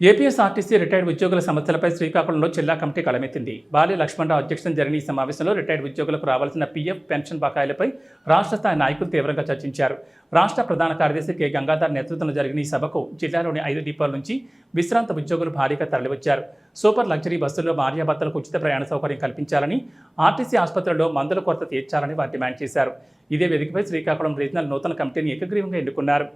APSRTC retired ఉద్యోగుల సమస్యలపై శ్రీకాకుళంలో జిల్లా కమిటీ కలమెత్తింది. బాలి లక్ష్మణరావు అధ్యక్షతన జరిగిన ఈ సమావేశంలో రిటైర్డ్ ఉద్యోగులకు రావాల్సిన పీఎఫ్, పెన్షన్ బకాయిలపై రాష్ట్ర స్థాయి నాయకులు తీవ్రంగా చర్చించారు. రాష్ట్ర ప్రధాన కార్యదర్శి కె గంగాధర్ నేతృత్వంలో జరిగిన ఈ సభకు జిల్లాలోని 5 డిపోల నుంచి విశ్రాంత ఉద్యోగులు భారీగా తరలివచ్చారు. సూపర్ లగ్జరీ బస్సుల్లో భార్యాభర్తలకు ఉచిత ప్రయాణ సౌకర్యం కల్పించాలని, ఆర్టీసీ ఆసుపత్రుల్లో మందుల కొరత తీర్చాలని వారు డిమాండ్ చేశారు. ఇదే వేదికపై శ్రీకాకుళం రీజనల్ నూతన కమిటీని ఏకగ్రీవంగా ఎన్నుకున్నారు.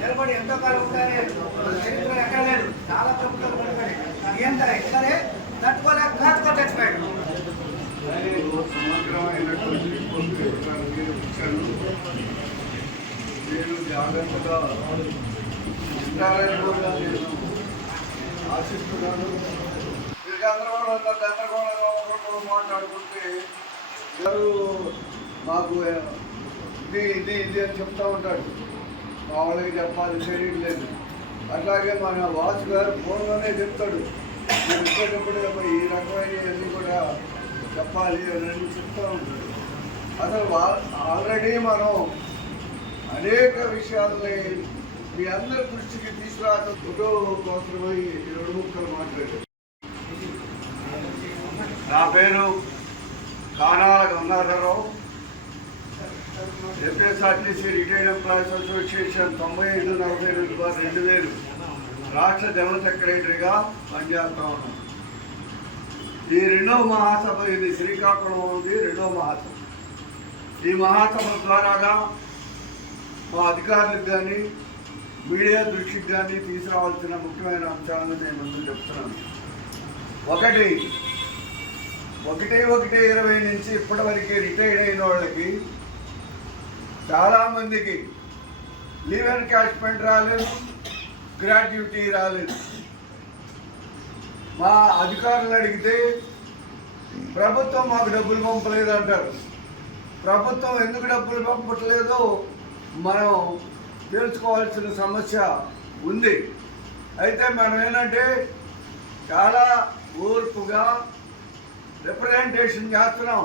నిలబడి ఎంతో కాలం ఉంటారే చరిత్ర ఎక్కడ లేదు. చాలా ప్రభుత్వం సరే తట్టుకోలేక చచ్చిపోయాడు. నేను జాగ్రత్తగా ఉంటారని కూడా నేను ఆశిస్తున్నాను. గందరగోళంగా మాట్లాడుకుంటే ఎవరు మాకు ఇది అని చెప్తూ ఉంటాడు. మా వాళ్ళకి చెప్పాలి తెలియట్లేదు. అట్లాగే మన వాసు గారు ఫోన్లోనే చెప్తాడు, నేను వచ్చేటప్పుడు ఈ రకమైనవన్నీ కూడా చెప్పాలి అని చెప్తూ ఉంటాడు. అసలు ఆల్రెడీ మనం అనేక విషయాలని మీ అందరి దృష్టికి తీసుకురాక ఫోటో కోసమై 2 ముక్కలు మాట్లాడారు. నా పేరు Kanala Gangadhara Rao, APSRTC retired employees association 95/42/2000 రాష్ట్ర జనరల్ సెక్రటరీగా పనిచేస్తా ఉన్నాం. ఈ 2వ మహాసభ, ఇది శ్రీకాకుళం ఉంది 2వ మహాసభ. ఈ మహాసభ ద్వారాగా మా అధికారులకు కానీ మీడియా దృష్టికి కానీ తీసుకురావాల్సిన ముఖ్యమైన అంశాలను నేను ముందు చెప్తున్నాను. 1/1/20 నుంచి ఇప్పటివరకు రిటైర్డ్ అయిన వాళ్ళకి చాలామందికి లీవ్ ఎన్కాష్మెంట్ రాలేదు, గ్రాట్యుటీ రాలేదు. మా అధికారులు అడిగితే ప్రభుత్వం మాకు డబ్బులు పంపలేదు అంటారు. ప్రభుత్వం ఎందుకు డబ్బులు పంపట్లేదో మనం తెలుసుకోవాల్సిన సమస్య ఉంది. అయితే మనం ఏంటంటే చాలా ఓర్పుగా రిప్రజెంటేషన్ చేస్తున్నాం.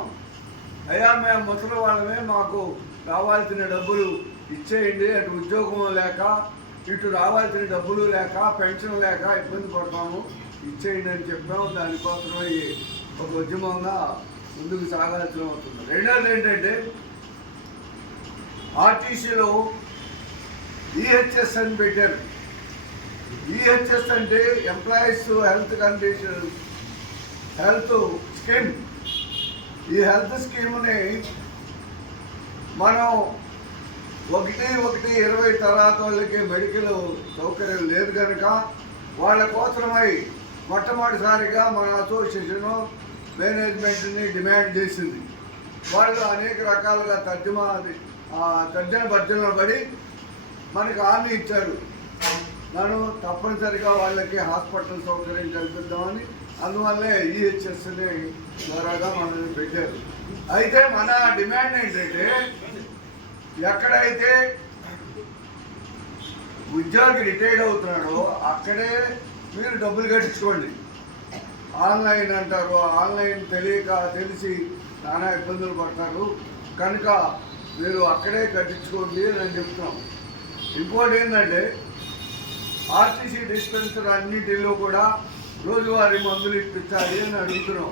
అయ్యా మేము ముసలి వాళ్ళమే, మాకు రావాల్సిన డబ్బులు ఇచ్చేయండి, అటు ఉద్యోగం లేక ఇటు రావాల్సిన డబ్బులు లేక పెన్షన్ లేక ఇబ్బంది పడతాము, ఇచ్చేయండి అని చెప్పాము. దానికోసమే ఒక ఉద్యమంగా ముందుకు సాగాల్సిన అవుతుంది. రెండోది ఏంటంటే ఆర్టీసీలో ఈహెచ్ఎస్ అని పెట్టారు. ఈహెచ్ఎస్ అంటే employees health condition health scheme. ఈ హెల్త్ స్కీమ్ని మనం 1/1/20 తర్వాత వాళ్ళకి మెడికల్ సౌకర్యం లేదు కనుక వాళ్ళ కోసమై మొట్టమొదటిసారిగా మన అసోసియేషన్ మేనేజ్మెంట్ని డిమాండ్ చేసింది. వాళ్ళు అనేక రకాలుగా తర్జన భర్జనలు పడి మనకు హామీ ఇచ్చారు. మనం తప్పనిసరిగా వాళ్ళకి హాస్పిటల్ సౌకర్యం కల్పిద్దామని, అందువల్లే ఈహెచ్ఎస్ని ద్వారాగా మనల్ని పెట్టారు. అయితే మన డిమాండ్ ఏంటంటే ఎక్కడైతే ఉద్యోగి రిటైర్డ్ అవుతున్నాడో అక్కడే మీరు డబ్బులు కట్టించుకోండి. ఆన్లైన్ అంటారు, ఆన్లైన్ తెలిసి నానా ఇబ్బందులు పడతారు కనుక మీరు అక్కడే కట్టించుకోండి అని చెప్తున్నాం. ఇంకోటి ఏంటంటే ఆర్టీసీ డిస్పెన్సరీ అన్నింటిలో కూడా రోజువారీ మందులు ఇప్పించాలి అని అడుగుతున్నాం.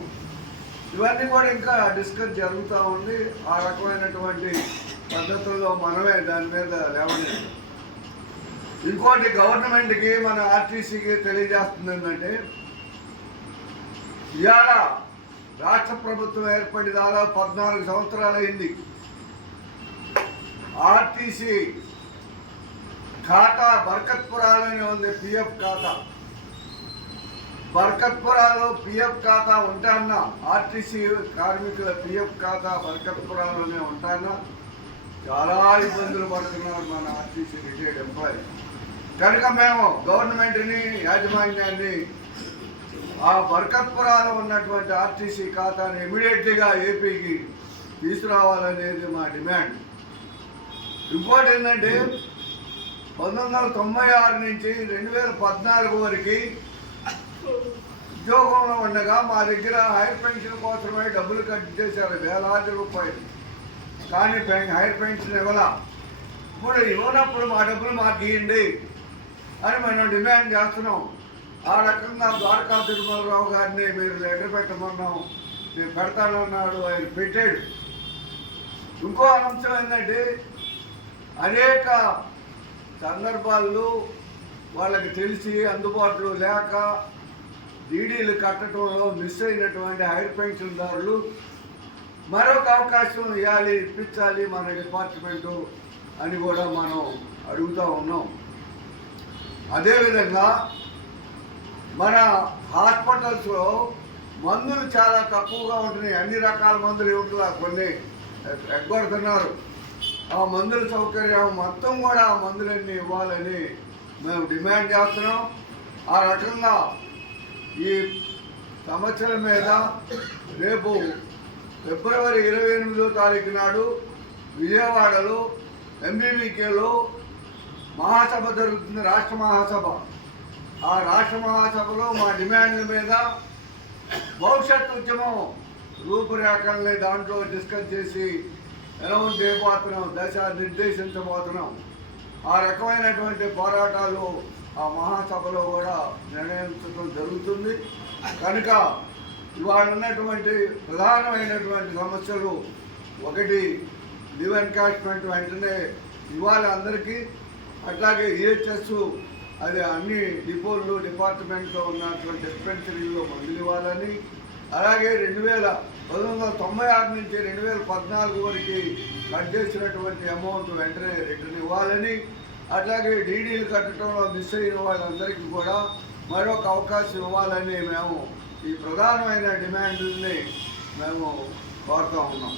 ఇవన్నీ కూడా ఇంకా డిస్కస్ జరుగుతూ ఉంది. ఆ రకమైనటువంటి పద్ధతుల్లో మనమే దాని మీద లేవలేదు. ఇంకోటి గవర్నమెంట్కి మన ఆర్టీసీకి తెలియజేస్తుంది ఏంటంటే, ఇవాళ రాష్ట్ర ప్రభుత్వం ఏర్పడి దాదాపు 14 సంవత్సరాలు అయింది. ఆర్టీసీ ఖాతా బర్కత్పురాలోనే ఉంది, పిఎఫ్ ఖాతా. బర్కత్పురాలో పిఎఫ్ ఖాతా ఉంటానా, ఆర్టీసీ కార్మికుల పిఎఫ్ ఖాతా బర్కత్పురాలోనే ఉంటానా, చాలా ఇబ్బందులు పడుతున్నారు మన ఆర్టీసీ రిటైర్డ్ ఎంప్లాయీ. కనుక మేము గవర్నమెంట్ని, యాజమాన్యాన్ని ఆ బర్కత్పురాలో ఉన్నటువంటి ఆర్టీసీ ఖాతాని ఇమీడియట్లీగా ఏపీకి తీసుకురావాలనేది మా డిమాండ్. ఇంకోటి ఏంటంటే 1996 నుంచి 2014 వరకు ఉద్యోగంలో ఉండగా మా దగ్గర హైర్ పెన్షన్ కోసమే డబ్బులు కట్ చేశారు వేలాది రూపాయలు. కానీ హైర్ పెన్షన్ ఇవ్వాల. ఇప్పుడు ఇవ్వనప్పుడు మా డబ్బులు మాకు ఇవ్వండి అని మనం డిమాండ్ చేస్తున్నాం. ఆ రకంగా ద్వారకా తిరుమలరావు గారిని మీరు లెటర్ పెట్టమన్నాం. నేను పెడతానన్నాడు, ఆయన పెట్టాడు. ఇంకో అంశం ఏంటంటే అనేక సందర్భాల్లో వాళ్ళకి తెలిసి అందుబాటులో లేక డీడీలు కట్టడంలో మిస్ అయినటువంటి హైర్ పెన్షన్దారులు మరొక అవకాశం ఇవ్వాలి, ఇప్పించాలి మన డిపార్ట్మెంటు అని కూడా మనం అడుగుతూ ఉన్నాం. అదేవిధంగా మన హాస్పిటల్స్లో మందులు చాలా తక్కువగా ఉంటున్నాయి. అన్ని రకాల మందులు ఉంటుందా, కొన్ని ఎగ్గొడుతున్నారు. ఆ మందుల సౌకర్యం మొత్తం కూడా ఆ మందులన్నీ ఇవ్వాలని మేము డిమాండ్ చేస్తున్నాం. ఆ రకంగా ఈ సమస్యల మీద రేపు ఫిబ్రవరి 28వ తారీఖు నాడు విజయవాడలో ఎంబీవీకేలో మహాసభ జరుగుతుంది, రాష్ట్ర మహాసభ. ఆ రాష్ట్ర మహాసభలో మా డిమాండ్ల మీద భవిష్యత్ ఉద్యమం రూపురేఖల్ని దాంట్లో డిస్కస్ చేసి అనౌన్స్ చేయబోతున్నాం, దశ నిర్దేశించబోతున్నాం. ఆ రకమైనటువంటి పోరాటాలు ఆ మహాసభలో కూడా నిర్ణయించడం జరుగుతుంది. కనుక ఇవాళ ఉన్నటువంటి ప్రధానమైనటువంటి సమస్యలు, ఒకటి లీవ్ ఎన్కాష్మెంట్ వెంటనే ఇవాళ అందరికీ, అట్లాగే ఈహెచ్ఎస్ అది అన్ని డిపోల్లో డిపార్ట్మెంట్లో ఉన్నటువంటి డిస్పెన్సరీల్లో మందులు ఇవ్వాలని, అలాగే 1996 నుంచి 2014 వరకు కట్ చేసినటువంటి అమౌంట్ వెంటనే రిటర్న్ ఇవ్వాలని, అట్లాగే డీడీలు కట్టడంలో మిస్ అయిన వాళ్ళందరికీ కూడా మరొక అవకాశం ఇవ్వాలని మేము ఈ ప్రధానమైన డిమాండ్లని మేము కోరుతూ ఉన్నాం.